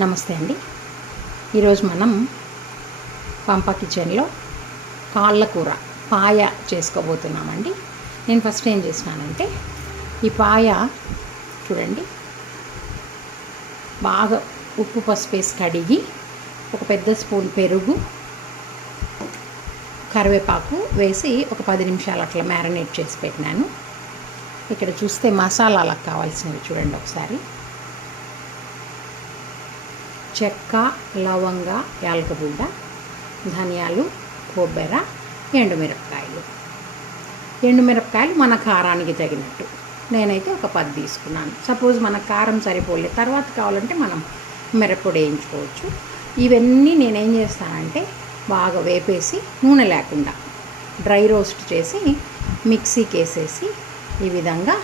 నమస్తే అండి. ఈరోజు మనం పంపా కిచెన్లో కాళ్ళ కూర పాయ చేసుకోబోతున్నామండి. నేను ఫస్ట్ ఏం చేసినానంటే ఈ పాయ చూడండి, బాగా ఉప్పు పసుపు వేసి కడిగి ఒక పెద్ద స్పూన్ పెరుగు, కరివేపాకు వేసి ఒక 10 నిమిషాలు అట్లా మ్యారినేట్ చేసి పెట్టినాను. ఇక్కడ చూస్తే మసాలాలకు కావాల్సినవి చూడండి ఒకసారి. చెక్క, లవంగ, యాలకబుడ్డ, ధనియాలు, కొబ్బరి, ఎండుమిరపకాయలు మన కారానికి తగినట్టు. నేనైతే ఒక 10 తీసుకున్నాను. సపోజ్ మన కారం సరిపోలేదు, తర్వాత కావాలంటే మనం మిరప్పొడి వేయించుకోవచ్చు. ఇవన్నీ నేనేం చేస్తానంటే బాగా వేపేసి నూనె లేకుండా డ్రై రోస్ట్ చేసి మిక్సీకి వేసేసి ఈ విధంగా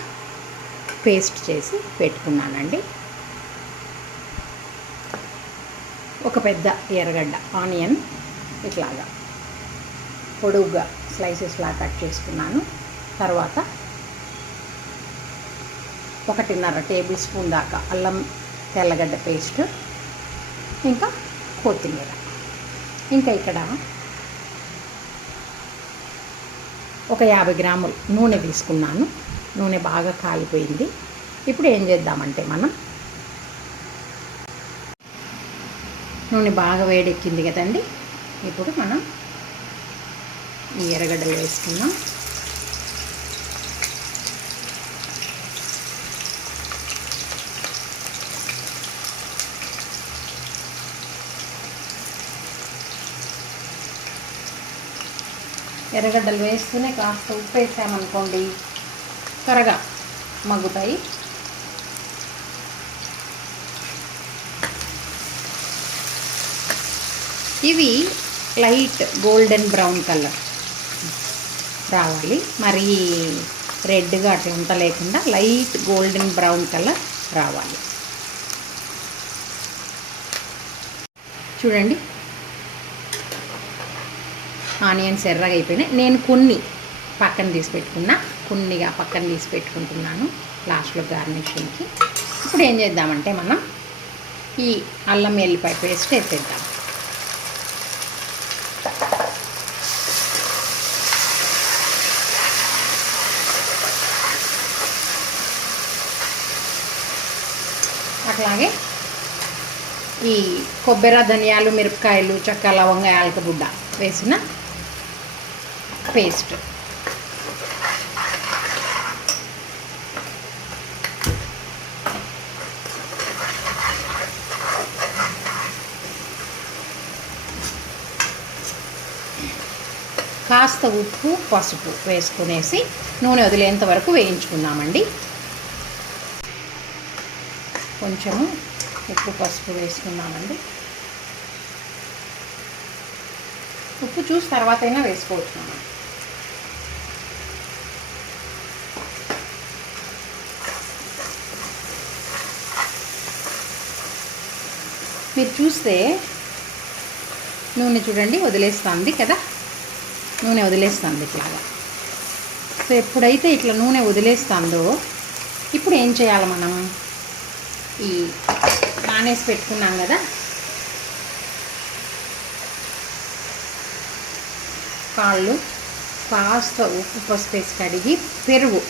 పేస్ట్ చేసి పెట్టుకున్నానండి. ఒక పెద్ద ఎర్రగడ్డ ఆనియన్ ఇట్లాగా పొడుగ్గా స్లైసెస్లా కట్ చేసుకున్నాను. తర్వాత 1.5 టేబుల్ స్పూన్ దాకా అల్లం తెల్లగడ్డ పేస్ట్, ఇంకా కొత్తిమీర. ఇంకా ఇక్కడ ఒక 50 గ్రాములు నూనె తీసుకున్నాను. నూనె బాగా కాలిపోయింది. ఇప్పుడు ఏం చేద్దామంటే మనం నూనె బాగా వేడెక్కింది కదండి. ఇప్పుడు మనం ఈ ఎర్రగడ్డలు వేసుకుందాం. ఎర్రగడ్డలు వేస్తూనే కాస్త ఉప్పు వేసామనుకోండి త్వరగా మగ్గుతాయి. ఇవి లైట్ గోల్డెన్ బ్రౌన్ కలర్ రావాలి, మరి రెడ్గా అట్లంతా లేకుండా లైట్ గోల్డెన్ బ్రౌన్ కలర్ రావాలి. చూడండి, ఆనియన్స్ ఎర్రగా అయిపోయినాయి. నేను కొన్ని పక్కన తీసి పెట్టుకున్నా, కొన్నిగా పక్కన తీసి పెట్టుకుంటున్నాను లాస్ట్లో గార్నిషింగ్కి. ఇప్పుడు ఏం చేద్దామంటే మనం ఈ అల్లం ఎల్లిపాయ పేస్ట్ వేసేద్దాం. అట్లాగే ఈ కొబ్బరి, ధనియాలు, మిరపకాయలు, చెక్క, లవంగ, యాలకబుడ్డ వేసిన పేస్ట్. కాస్త ఉప్పు, పసుపు వేసుకునేసి నూనె వదిలేంత వరకు వేయించుకుందామండి. కొంచెము ఉప్పు, పసుపు వేసుకున్నామండి. ఉప్పు చూసి తర్వాత అయినా వేసుకోవచ్చు. మీరు చూస్తే నూనె చూడండి వదిలేస్తుంది కదా, నూనె వదిలేస్తుంది ఇట్లాగా. సో ఎప్పుడైతే ఇట్లా నూనె వదిలేస్తుందో ఇప్పుడు ఏం చేయాలి, మనం ఈ నానేసి పెట్టుకున్నాం కదా కాళ్ళు, కాస్త ఉప్పు పసుపు వేసి కడిగి పెరుగు,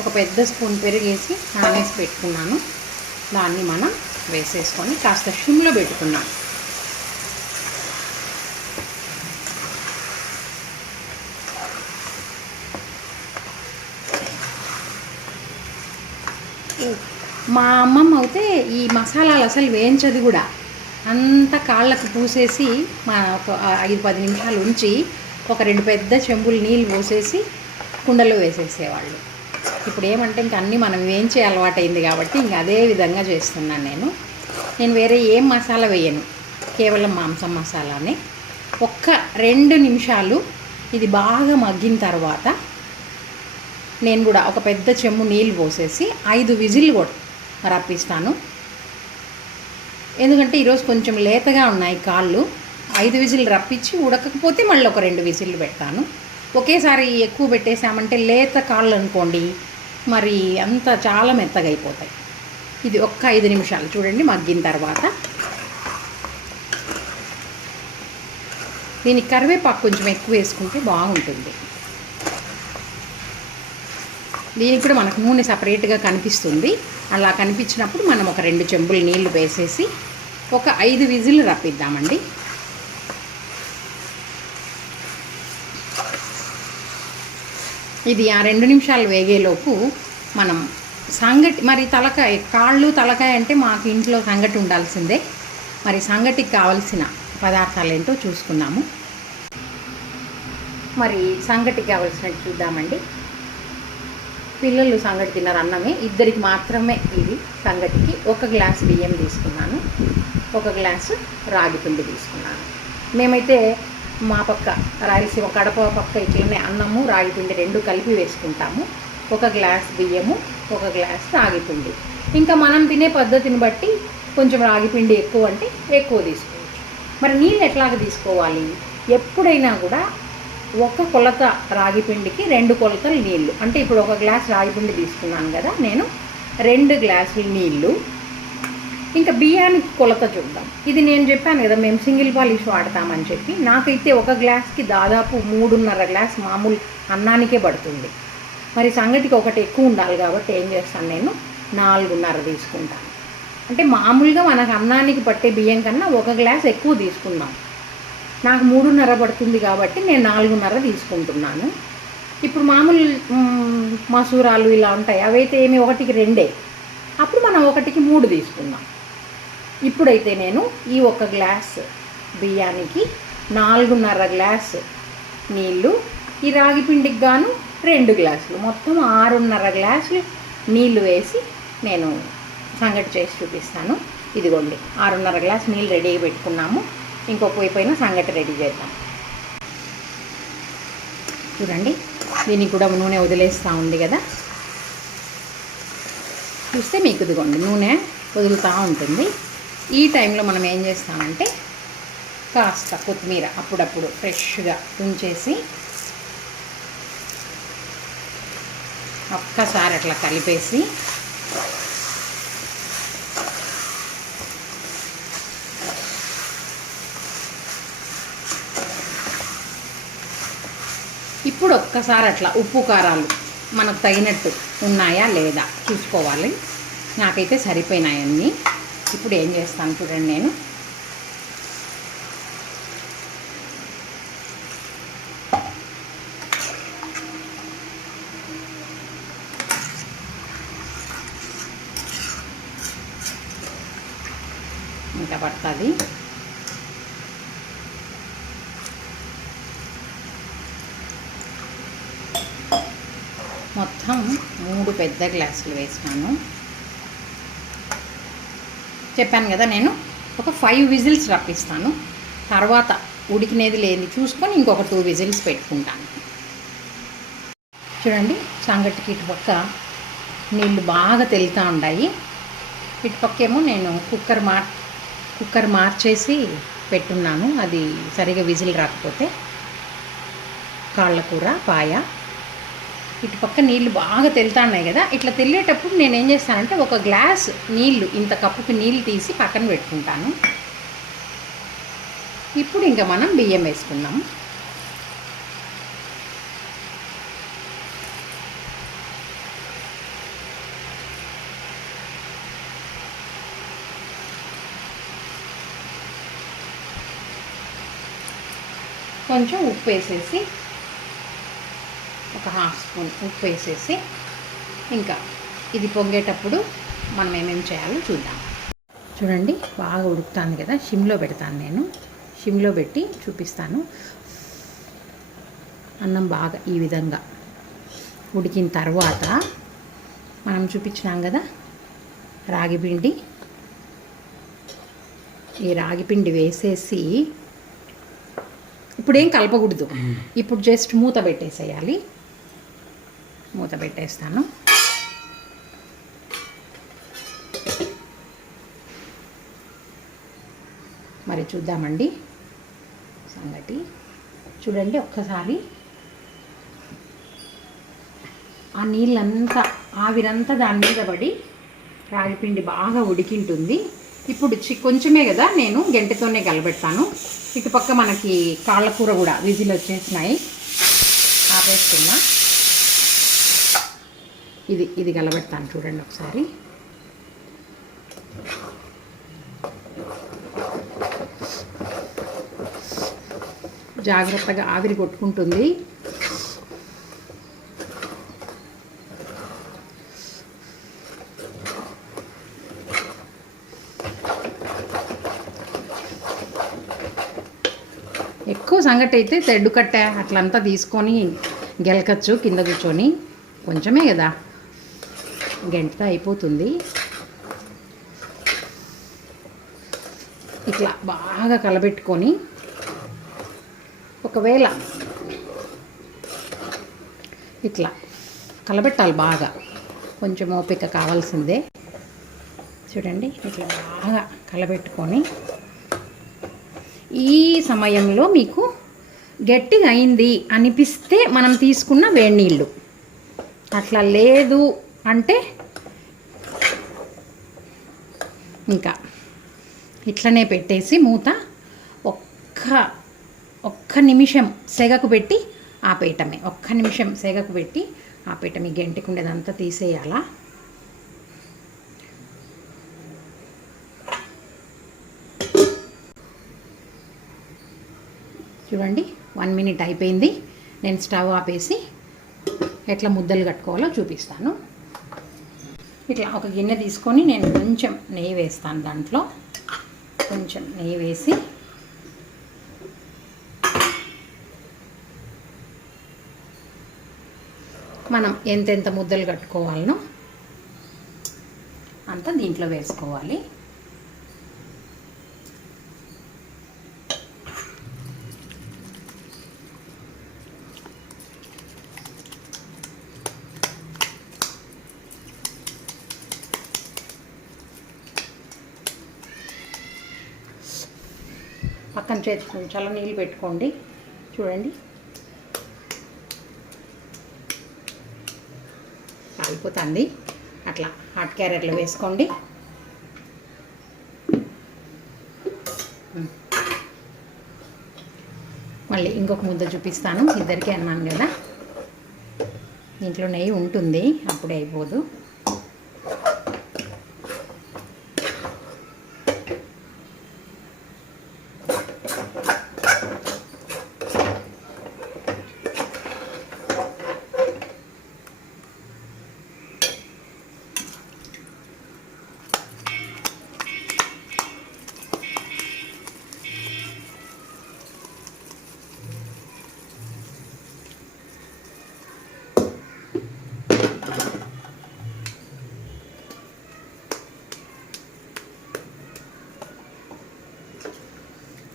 ఒక పెద్ద స్పూన్ పెరుగు వేసి నానేసి పెట్టుకున్నాను. దాన్ని మనం వేసేసుకొని కాస్త సిమ్లో పెట్టుకున్నాం. మా అమ్మమ్మ అయితే ఈ మసాలాలు అసలు వేయించదు కూడా, అంతా కాళ్ళకు పూసేసి ఒక 5-10 నిమిషాలు ఉంచి ఒక 2 పెద్ద చెంబులు నీళ్ళు పోసేసి కుండలో వేసేసేవాళ్ళు. ఇప్పుడు ఏమంటే ఇంక అన్నీ మనం వేయించే అలవాటైంది కాబట్టి ఇంక అదే విధంగా చేస్తున్నాను నేను వేరే ఏం మసాలా వేయను, కేవలం మాంసం మసాలానే. ఒక్క 2 నిమిషాలు ఇది బాగా మగ్గిన తర్వాత నేను కూడా ఒక పెద్ద చెంబు నీళ్ళు పోసేసి 5 విజిల్లు కూడా రప్పిస్తాను. ఎందుకంటే ఈరోజు కొంచెం లేతగా ఉన్నాయి కాళ్ళు. 5 విజిల్లు రప్పించి ఉడకకపోతే మళ్ళీ ఒక 2 విజిల్లు పెడతాను. ఒకేసారి ఎక్కువ పెట్టేసామంటే లేత కాళ్ళు అనుకోండి మరి అంత చాలా మెత్తగా అయిపోతాయి. ఇది ఒక్క 5 నిమిషాలు చూడండి మగ్గిన తర్వాత దీనికి కరివేపాకు కొంచెం ఎక్కువ వేసుకుంటే బాగుంటుంది. దీనికి కూడా మనకు నూనె సపరేట్గా కనిపిస్తుంది. అలా కనిపించినప్పుడు మనం ఒక 2 చెంబులు నీళ్లు వేసేసి ఒక 5 విజిల్ రప్పిద్దామండి. ఇది ఆ 2 నిమిషాలు వేగేలోపు మనం సంగటి, మరి తలకాయ, కాళ్ళు తలకాయ అంటే మాకు ఇంట్లో సంగటి ఉండాల్సిందే. మరి సంగటికి కావలసిన పదార్థాలు ఏంటో చూసుకుందాము. మరి సంగటికి కావలసినట్టు చూద్దామండి. పిల్లలు సంగటి తిన్నారు, అన్నమే, ఇద్దరికి మాత్రమే ఇది సంగటికి. 1 గ్లాసు బియ్యం తీసుకున్నాను, 1 గ్లాసు రాగి పిండి తీసుకున్నాను. మేమైతే మా పక్క రాయలసీమ కడప పక్క ఇట్లనే అన్నము రాగి పిండి 2 కలిపి వేసుకుంటాము. 1 గ్లాస్ బియ్యము, 1 గ్లాస్ రాగి పిండి. ఇంకా మనం తినే పద్ధతిని బట్టి కొంచెం రాగి పిండి ఎక్కువ అంటే ఎక్కువ తీసుకోవచ్చు. మరి నీళ్ళు ఎట్లాగ తీసుకోవాలి? ఎప్పుడైనా కూడా 1 కొలత రాగి పిండికి 2 కొలతలు నీళ్ళు. అంటే ఇప్పుడు 1 గ్లాస్ రాగి పిండి తీసుకున్నాను కదా, నేను 2 గ్లాసులు నీళ్ళు. ఇంకా బియ్యానికి కొలత చూద్దాం. ఇది నేను చెప్పాను కదా మేము సింగిల్ పాలిష్ వాడతామని చెప్పి. నాకైతే 1 గ్లాస్కి దాదాపు 3.5 గ్లాస్ మామూలు అన్నానికే పడుతుంది. మరి సంగటికి ఒకటి ఎక్కువ ఉండాలి కాబట్టి ఏం చేస్తాను, నేను 4.5 తీసుకుంటాను. అంటే మామూలుగా మనకు అన్నానికి పట్టే బియ్యం కన్నా 1 గ్లాస్ ఎక్కువ తీసుకుందాం. నాకు 3.5 పడుతుంది కాబట్టి నేను 4.5 తీసుకుంటున్నాను. ఇప్పుడు మామూలు మసూరాలు ఇలా ఉంటాయి, అవైతే ఏమి 1కి 2, అప్పుడు మనం 1కి 3 తీసుకుందాం. ఇప్పుడైతే నేను ఈ 1 గ్లాస్ బియ్యానికి 4.5 గ్లాస్ నీళ్ళు, ఈ రాగి పిండికి గాను 2 గ్లాసులు, మొత్తం 6.5 గ్లాసులు నీళ్ళు వేసి నేను సంగటి చేసి చూపిస్తాను. ఇదిగోండి 6.5 గ్లాస్ నీళ్ళు రెడీగా పెట్టుకున్నాము. ఇంకో పొయ్యి పైన సంగటి రెడీ చేద్దాం. చూడండి, దీనికి కూడా నూనె వదిలేస్తూ ఉంది కదా, చూస్తే మీకు ఇదిగోండి నూనె వదులుతూ ఉంటుంది. ఈ టైంలో మనం ఏం చేస్తామంటే కాస్త కొత్తిమీర అప్పుడప్పుడు ఫ్రెష్గా తుంచేసి ఒక్కసారి అట్లా కలిపేసి ఇప్పుడు ఒక్కసారి అట్లా ఉప్పు కారాలు మనకు తగినట్టు ఉన్నాయా లేదా చూసుకోవాలి. నాకైతే సరిపోయినాయన్నీ. ఇప్పుడు ఏం చేస్తాను చూడండి, నేను ఇంకా పడుతుంది. మొత్తం 3 పెద్ద గ్లాసులు వేసినాను. చెప్పాను కదా నేను ఒక 5 విజిల్స్ రప్పిస్తాను. తర్వాత ఉడికినేది లేని చూసుకొని ఇంకొక 2 విజిల్స్ పెట్టుకుంటాను. చూడండి, సంగటికి ఇటుపక్క నీళ్ళు బాగా తెలుతూ ఉన్నాయి. ఇటుపక్కేమో నేను కుక్కర్ మార్చేసి పెట్టున్నాను. అది సరిగా విజిల్ రాకపోతే కాళ్ళ కూర పాయ. ఇటుపక్క నీళ్ళు బాగా తెలుతున్నాయి కదా, ఇట్లా తెల్లేటప్పుడు నేను ఏం చేస్తానంటే 1 గ్లాస్ నీళ్ళు, ఇంత కప్పుకి నీళ్ళు తీసి పక్కన పెట్టుకుంటాను. ఇప్పుడు ఇంకా మనం బియ్యం వేసుకుందాం. కొంచెం ఉప్పు వేసేసి, ఒక 1/2 స్పూన్ ఉప్పు వేసేసి, ఇంకా ఇది పొంగేటప్పుడు మనం ఏమేమి చేయాలో చూద్దాం. చూడండి, బాగా ఉడుకుతుంది కదా, సిమ్లో పెడతాను నేను. సిమ్లో పెట్టి చూపిస్తాను. అన్నం బాగా ఈ విధంగా ఉడికిన తర్వాత మనం చూపించినాం కదా రాగి పిండి, ఈ రాగి పిండి వేసేసి ఇప్పుడేం కలపకూడదు. ఇప్పుడు జస్ట్ మూత పెట్టేసేయాలి. మూత పెట్టేస్తాను. మరి చూద్దామండి సంగటి. చూడండి, ఒక్కసారి ఆ నీళ్ళంతా ఆవిరంతా దాని మీద పడి రాగిపిండి బాగా ఉడికింటుంది. ఇప్పుడు కొంచెమే కదా, నేను గంటెతోనే కలబెడతాను. ఇటుపక్క మనకి కాళ్ళ కూర కూడా విజిల్ వచ్చేసినాయి, ఆపేస్తున్నా. ఇది కలబెడతాను చూడండి ఒకసారి. జాగ్రత్తగా ఆవిరి కొట్టుకుంటుంది. ఎక్కువ సంగటి అయితే తెడ్డు కట్ట అట్లంతా తీసుకొని గెలకచ్చు కింద కూర్చొని. కొంచెమే కదా, గంటతో అయిపోతుంది. ఇట్లా బాగా కలబెట్టుకొని, ఒకవేళ ఇట్లా కలబెట్టాలి బాగా, కొంచెం ఓపిక కావాల్సిందే. చూడండి ఇట్లా బాగా కలబెట్టుకొని, ఈ సమయంలో మీకు గట్టిగా అయింది అనిపిస్తే మనం తీసుకున్న వేడి నీళ్ళు, అట్లా లేదు అంటే ఇంకా ఇట్లనే పెట్టేసి మూత ఒక్క నిమిషం సెగకు పెట్టి ఆపేయటమే. ఒక్క నిమిషం సెగకు పెట్టి ఆపేయటమే. గంటికి ఉండేదంతా తీసేయాలా. చూడండి 1 మినిట్ అయిపోయింది. నేను స్టవ్ ఆపేసి ఎట్లా ముద్దలు కట్టుకోవాలో చూపిస్తాను. ఇట్లా ఒక గిన్నె తీసుకొని నేను కొంచెం నెయ్యి వేస్తాను. దాంట్లో కొంచెం నెయ్యి వేసి మనం ఎంతెంత ముద్దలు కట్టుకోవాలనో అంత దీంట్లో వేసుకోవాలి. పక్కన చేతుకొని చల్ల నీళ్ళు పెట్టుకోండి. చూడండి కాలిపోతుంది. అట్లా హాట్ క్యారెట్లు వేసుకోండి. మళ్ళీ ఇంకొక ముద్ద చూపిస్తాను. ఇద్దరికీ అన్నాను కదా, దీంట్లో నెయ్యి ఉంటుంది, అప్పుడే అయిపోదు.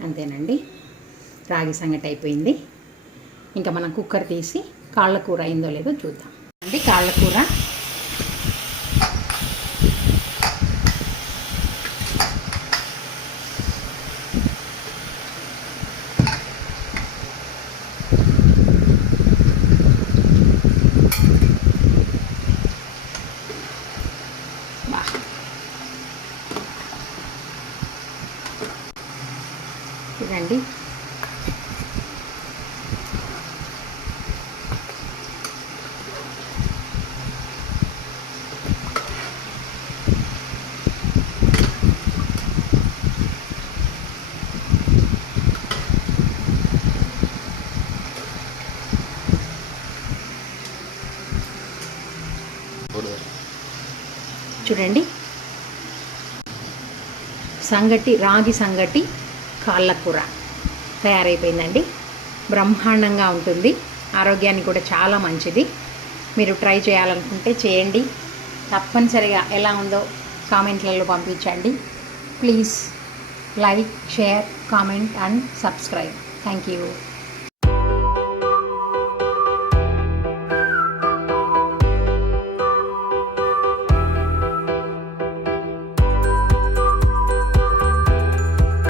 అంతేనండి, రాగి సంగటి అయిపోయింది. ఇంకా మనం కుక్కర్ తీసి కాళ్ళ కూర అయిందో లేదో చూద్దాం అండి. కాళ్ళ కూర చూడండి. చూడండి సంగటి, రాగి సంగటి కాళ్ళ కూర తయారైపోయిందండి. బ్రహ్మాండంగా ఉంటుంది, ఆరోగ్యానికి కూడా చాలా మంచిది. మీరు ట్రై చేయాలనుకుంటే చేయండి. తప్పనిసరిగా ఎలా ఉందో కామెంట్లలో పంపించండి. Please like, share, comment and subscribe. Thank you.